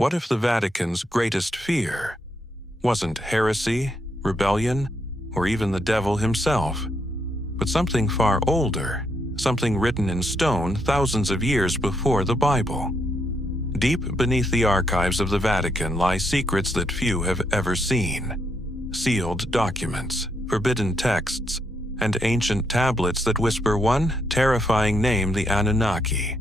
What if the Vatican's greatest fear wasn't heresy, rebellion, or even the devil himself, but something far older, something written in stone thousands of years before the Bible? Deep beneath the archives of the Vatican lie secrets that few have ever seen. Sealed documents, forbidden texts, and ancient tablets that whisper one terrifying name: the Anunnaki.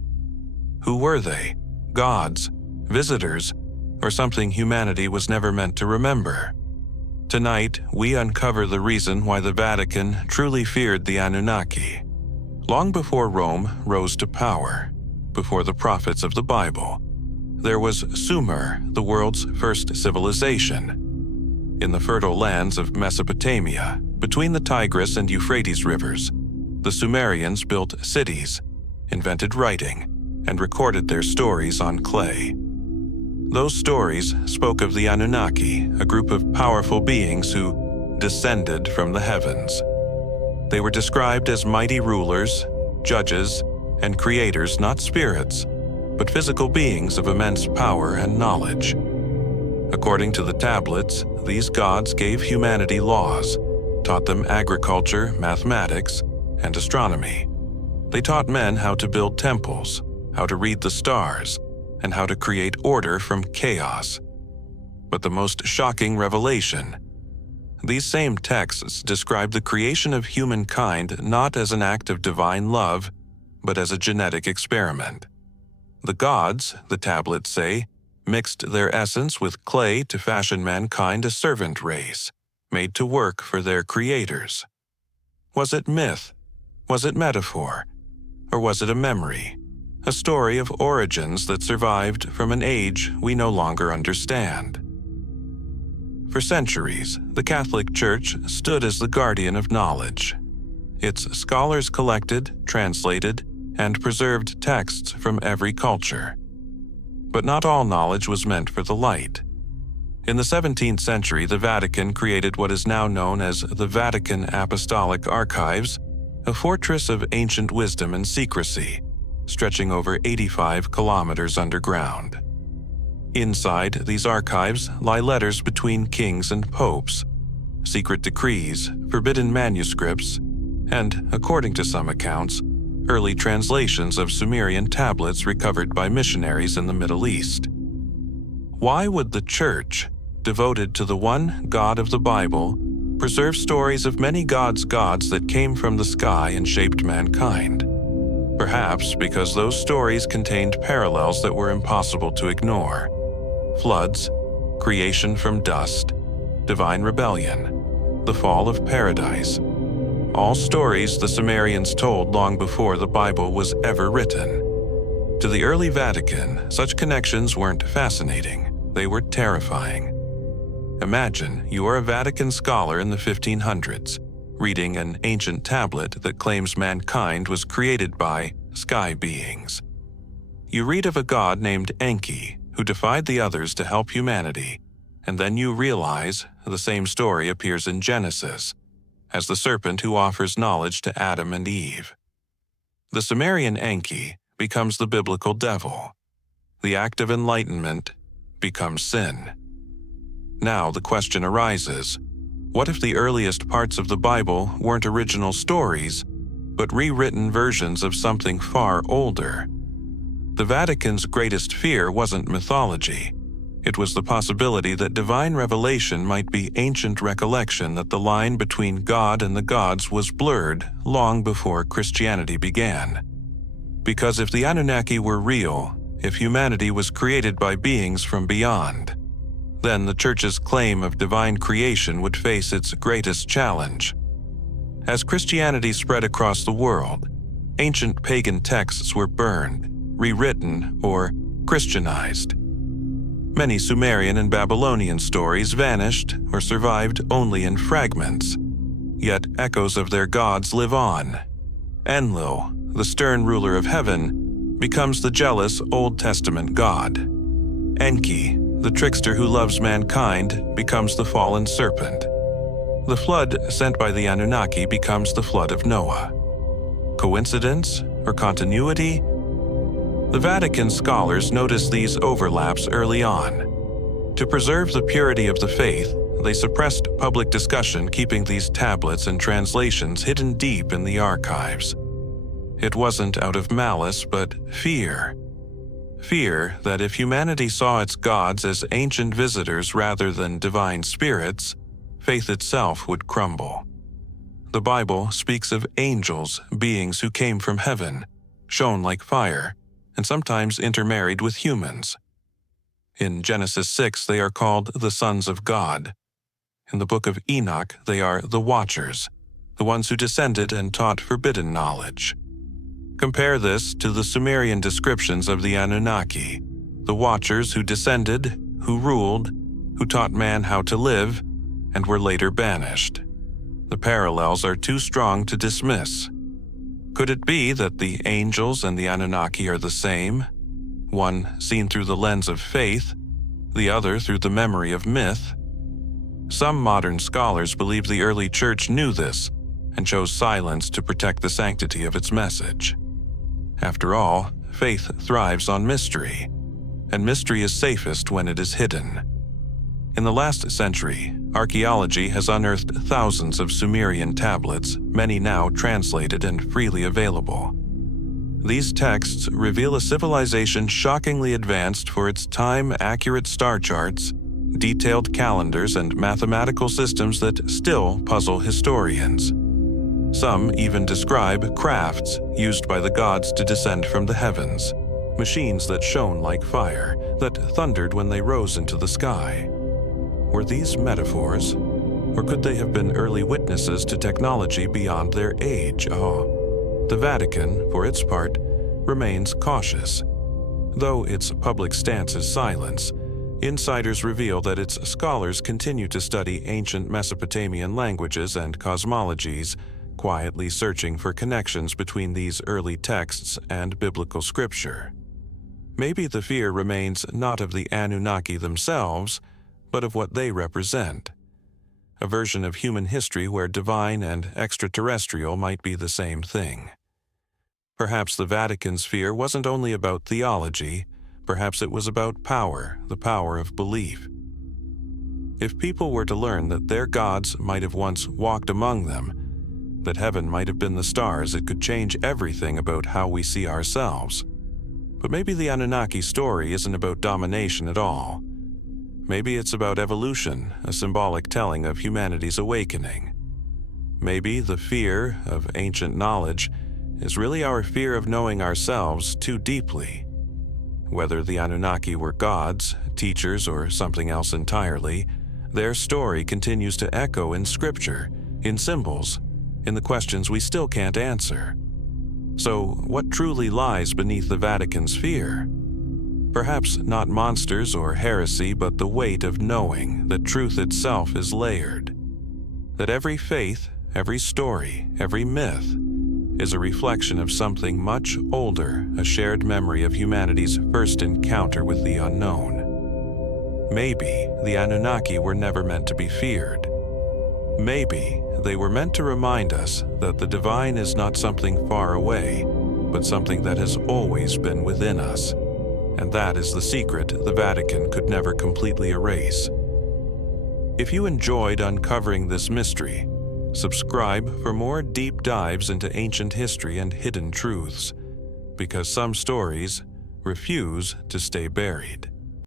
Who were they? Gods? Visitors? Or something humanity was never meant to remember? Tonight, we uncover the reason why the Vatican truly feared the Anunnaki. Long before Rome rose to power, before the prophets of the Bible, there was Sumer, the world's first civilization. In the fertile lands of Mesopotamia, between the Tigris and Euphrates rivers, the Sumerians built cities, invented writing, and recorded their stories on clay. Those stories spoke of the Anunnaki, a group of powerful beings who descended from the heavens. They were described as mighty rulers, judges, and creators, not spirits, but physical beings of immense power and knowledge. According to the tablets, these gods gave humanity laws, taught them agriculture, mathematics, and astronomy. They taught men how to build temples, how to read the stars, and how to create order from chaos. But the most shocking revelation: these same texts describe the creation of humankind not as an act of divine love, but as a genetic experiment. The gods, the tablets say, mixed their essence with clay to fashion mankind a servant race, made to work for their creators. Was it myth? Was it metaphor? Or was it a memory? A story of origins that survived from an age we no longer understand. For centuries, the Catholic Church stood as the guardian of knowledge. Its scholars collected, translated, and preserved texts from every culture. But not all knowledge was meant for the light. In the 17th century, the Vatican created what is now known as the Vatican Apostolic Archives, a fortress of ancient wisdom and secrecy, stretching over 85 kilometers underground. Inside these archives lie letters between kings and popes, secret decrees, forbidden manuscripts, and, according to some accounts, early translations of Sumerian tablets recovered by missionaries in the Middle East. Why would the Church, devoted to the one God of the Bible, preserve stories of many gods' gods that came from the sky and shaped mankind? Perhaps because those stories contained parallels that were impossible to ignore. Floods, creation from dust, divine rebellion, the fall of paradise. All stories the Sumerians told long before the Bible was ever written. To the early Vatican, such connections weren't fascinating, they were terrifying. Imagine you are a Vatican scholar in the 1500s, reading an ancient tablet that claims mankind was created by sky beings. You read of a god named Enki who defied the others to help humanity, and then you realize the same story appears in Genesis, as the serpent who offers knowledge to Adam and Eve. The Sumerian Enki becomes the biblical devil. The act of enlightenment becomes sin. Now the question arises, what if the earliest parts of the Bible weren't original stories, but rewritten versions of something far older? The Vatican's greatest fear wasn't mythology. It was the possibility that divine revelation might be ancient recollection, that the line between God and the gods was blurred long before Christianity began. Because if the Anunnaki were real, if humanity was created by beings from beyond, then the Church's claim of divine creation would face its greatest challenge. As Christianity spread across the world, ancient pagan texts were burned, rewritten, or Christianized. Many Sumerian and Babylonian stories vanished or survived only in fragments, yet echoes of their gods live on. Enlil, the stern ruler of heaven, becomes the jealous Old Testament god. Enki, the trickster who loves mankind, becomes the fallen serpent. The flood sent by the Anunnaki becomes the flood of Noah. Coincidence or continuity? The Vatican scholars noticed these overlaps early on. To preserve the purity of the faith, they suppressed public discussion, keeping these tablets and translations hidden deep in the archives. It wasn't out of malice, but fear. Fear that if humanity saw its gods as ancient visitors rather than divine spirits, faith itself would crumble. The Bible speaks of angels, beings who came from heaven, shone like fire, and sometimes intermarried with humans. In Genesis 6, they are called the sons of God. In the book of Enoch, they are the Watchers, the ones who descended and taught forbidden knowledge. Compare this to the Sumerian descriptions of the Anunnaki, the Watchers who descended, who ruled, who taught man how to live, and were later banished. The parallels are too strong to dismiss. Could it be that the angels and the Anunnaki are the same, one seen through the lens of faith, the other through the memory of myth? Some modern scholars believe the early church knew this and chose silence to protect the sanctity of its message. After all, faith thrives on mystery, and mystery is safest when it is hidden. In the last century, archaeology has unearthed thousands of Sumerian tablets, many now translated and freely available. These texts reveal a civilization shockingly advanced for its time, accurate star charts, detailed calendars, and mathematical systems that still puzzle historians. Some even describe crafts used by the gods to descend from the heavens, machines that shone like fire, that thundered when they rose into the sky. Were these metaphors, or could they have been early witnesses to technology beyond their age? The Vatican, for its part, remains cautious. Though its public stance is silence, insiders reveal that its scholars continue to study ancient Mesopotamian languages and cosmologies, quietly searching for connections between these early texts and biblical scripture. Maybe the fear remains not of the Anunnaki themselves, but of what they represent. A version of human history where divine and extraterrestrial might be the same thing. Perhaps the Vatican's fear wasn't only about theology, perhaps it was about power, the power of belief. If people were to learn that their gods might have once walked among them, that heaven might have been the stars, it could change everything about how we see ourselves. But maybe the Anunnaki story isn't about domination at all. Maybe it's about evolution, a symbolic telling of humanity's awakening. Maybe the fear of ancient knowledge is really our fear of knowing ourselves too deeply. Whether the Anunnaki were gods, teachers, or something else entirely, their story continues to echo in scripture, in symbols, in the questions we still can't answer. So, what truly lies beneath the Vatican's fear? Perhaps not monsters or heresy, but the weight of knowing that truth itself is layered. That every faith, every story, every myth is a reflection of something much older, a shared memory of humanity's first encounter with the unknown. Maybe the Anunnaki were never meant to be feared. Maybe they were meant to remind us that the divine is not something far away, but something that has always been within us. And that is the secret the Vatican could never completely erase. If you enjoyed uncovering this mystery, subscribe for more deep dives into ancient history and hidden truths, because some stories refuse to stay buried.